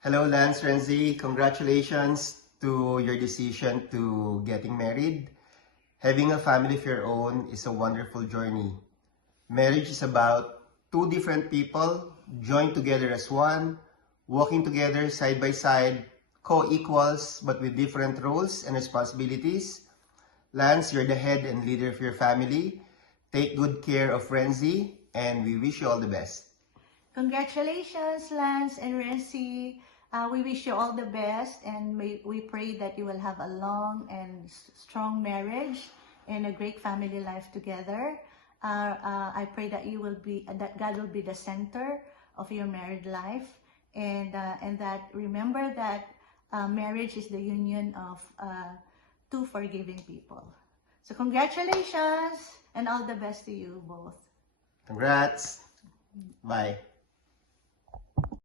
Hello, Lance Renzi. Congratulations to your decision to getting married. Having a family of your own is a wonderful journey. Marriage is about two different people joined together as one, walking together side by side, co-equals but with different roles and responsibilities. Lance, you're the head and leader of your family. Take good care of Renzi, and we wish you all the best. Congratulations, Lance and Renzi. We wish you all the best, and we pray that you will have a long and strong marriage and a great family life together. I pray that that God will be the center of your married life, and that remember that marriage is the union of two forgiving people. So congratulations and all the best to you both. Congrats. Bye.